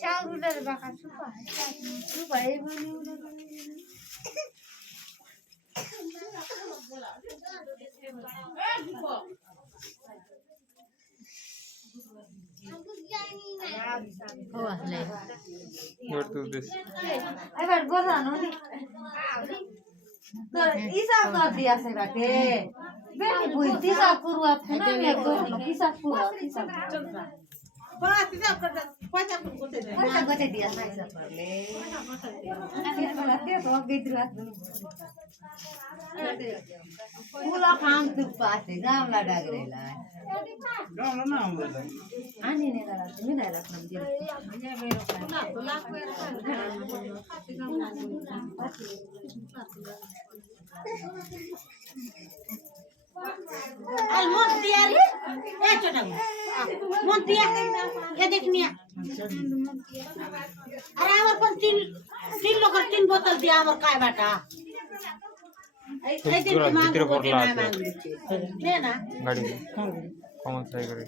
চাউলের বাঁকা super super এই বলি এবার গোলানো তো ইসা কর দিয়া সে বাটে বেটি বুঝতি সব পুরো না মে গোলানো কিসা পুরো কিসা বাস ইসা কর পয়সা কোতে দে পয়সা কোতে দিয়া সাইসা পারলে फिर बोलते हो बिदरात पूरा काम तू पासे गांव ला डागरेला गांव ला ना बोलता आनी ने ला तुम्ही नाही रात नंदी ना तो लाख वेळ al montiari e chota montia e देखनिया अरे आवर पण तीन लोक तीन बोतल दिया आवर काय बाटा ऐ दिन मांग के ना मांग ले ना गाड़ी कौन सा गाड़ी